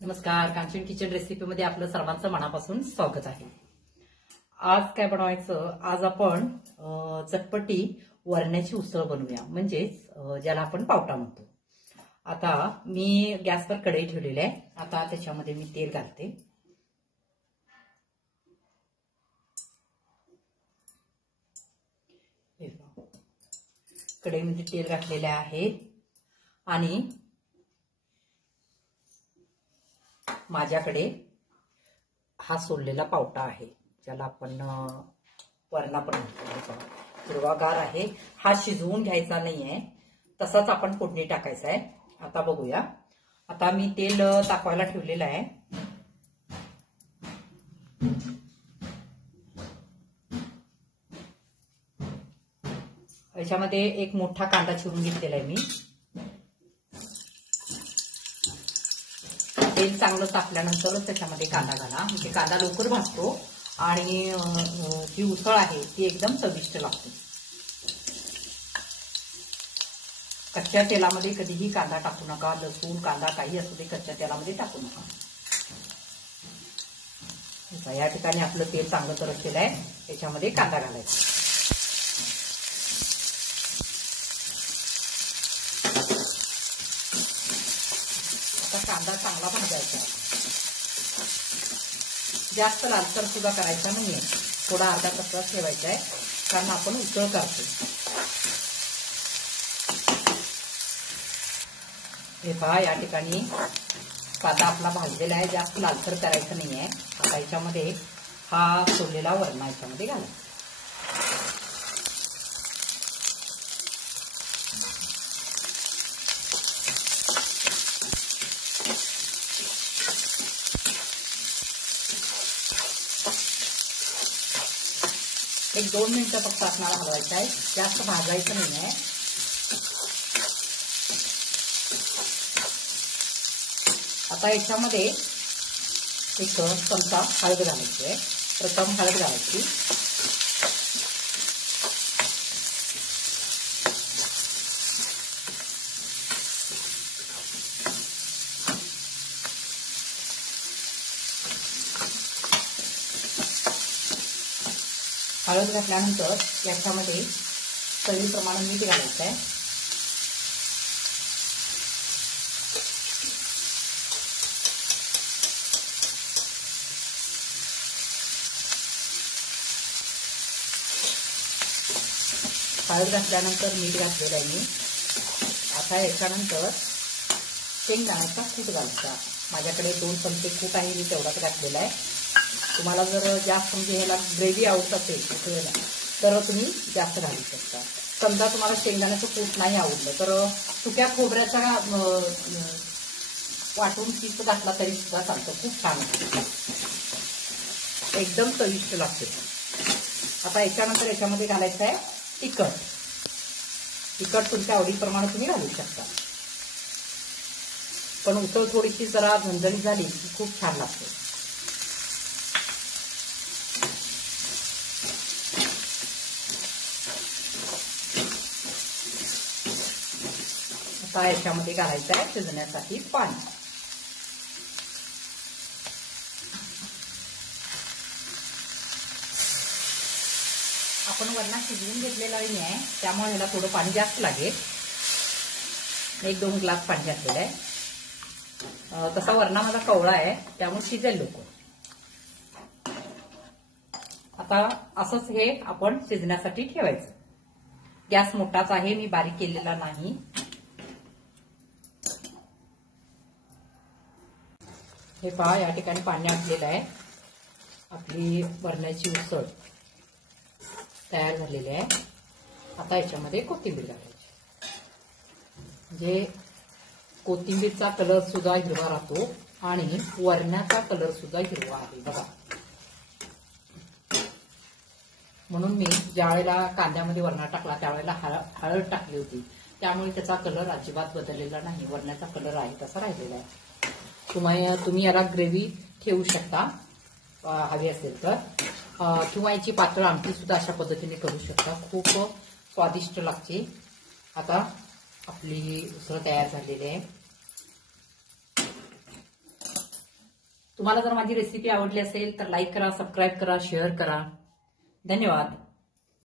नमस्कार, कांचन किचन रेसिपीमध्ये आपलं सर्वांचं मनापासून स्वागत आहे। आज काय बनवायचं? आज आपण चटपटी वरण्याची उसळ बनवूया, म्हणजेच ज्याला आपण पावटा म्हणतो। आता मी गॅसवर कढई ठेवलेली आहे। आता त्याच्यामध्ये मी तेल घालते। कढईमध्ये तेल घातलेले आहे आणि माझ्याकडे हा सोललेला पावटा आहे, ज्याला आपण वरणा पण म्हणतो। हिरवागार आहे, हा शिजवून घ्यायचा नाहीये, तसाच आपण फोडणी टाकायचा आहे। आता बघूया। आता मी तेल तापवायला ठेवलेलं आहे। याच्यामध्ये एक मोठा कांदा चिरून घेतलेला आहे मी। तेल चांगलं तापल्यानंतरच त्याच्यामध्ये कांदा घाला, म्हणजे कांदा लवकर भाजतो आणि जी उसळ आहे ती एकदम चविष्ट लागते। कच्च्या तेलामध्ये कधीही कांदा टाकू नका, लसूण कांदा काही असू दे कच्च्या तेलामध्ये टाकू नका। या ठिकाणी आपलं तेल चांगलं तरतलेलं आहे, याच्यामध्ये कांदा घालायचा। आता कांदा चांगला भाजायचा, जास्त लालसर सुद्धा करायचा नाहीये, थोडा अर्धा कच्चा ठेवायचा आहे, कारण आपण उसळ करतो। हे पहा, या ठिकाणी कांदा आपला भाजलेला आहे, जास्त लालसर करायचं नाहीये। आता याच्यामध्ये हा सोललेला वरणा याच्यामध्ये घालायचा। एक 2 मिनिटं फक्त आपल्याला हलवायचं आहे, जास्त भाजायचं नाही आहे। आता याच्यामध्ये एक चमचा हळद घालायची आहे। प्रथम हळद घालायची, हळद घातल्यानंतर याच्यामध्ये चवीप्रमाणे मीठ घालायचं आहे। हळद घातल्यानंतर मीठ घातलेलं आहे मी। आता याच्यानंतर शेंगदाण्याचा कूट घालायचा। माझ्याकडे 2 चमचे कूट आहे, मी तेवढाच घातलेला आहे। तुम्हाला जर जास्त म्हणजे ह्याला ग्रेव्ही आवडत असेल तर तुम्ही जास्त घालू शकता। समजा तुम्हाला शेंगदाण्याचं कूट नाही आवडलं तर सुक्या खोबऱ्याचा वाटून किस घातला तरी सुद्धा चालतं, खूप छान होतं, एकदम चविष्ट लागते। आता याच्यानंतर याच्यामध्ये घालायचं आहे तिखट। तिखट तुमच्या आवडीप्रमाणे तुम्ही घालू शकता, पण उसळ थोडीशी जरा झणझणीत झाली की खूप छान लागते। आता याच्यामध्ये घालायचं आहे शिजण्यासाठी पाणी। आपण वरणा शिजवून घेतलेला नाही आहे, त्यामुळे ह्याला थोडं पाणी जास्त लागेल। 1-2 ग्लास पाणी घातलेलं आहे। तसा वरणा माझा कवळा आहे, त्यामुळे शिजेल लवकर। आता असंच हे आपण शिजण्यासाठी ठेवायचं। गॅस मोठाच आहे, मी बारीक केलेला नाही। हे पहा, या ठिकाणी पाणी आटलेलं आहे। आपली वरण्याची उसळ तयार झालेली आहे। आता याच्यामध्ये कोथिंबीर घालायची, म्हणजे कोथिंबीरचा कलर सुद्धा हिरवा राहतो आणि वरण्याचा कलर सुद्धा हिरवा आहे बघा। म्हणून मी ज्यावेळेला कांद्यामध्ये वरणा टाकला त्यावेळेला हळद टाकली होती, त्यामुळे त्याचा कलर अजिबात बदललेला नाही, वरण्याचा कलर आहे तसा राहिलेला आहे। तुम्ही याला ग्रेव्ही ठेवू शकता हवी असेल तर, किंवा याची पातळ आमटी सुद्धा अशा पद्धतीने करू शकता, खूप स्वादिष्ट लागते। आता आपली उसळ तयार झालेली आहे। तुम्हाला जर माझी रेसिपी आवडली असेल तर लाईक करा, सबस्क्राईब करा, शेअर करा. धन्यवाद.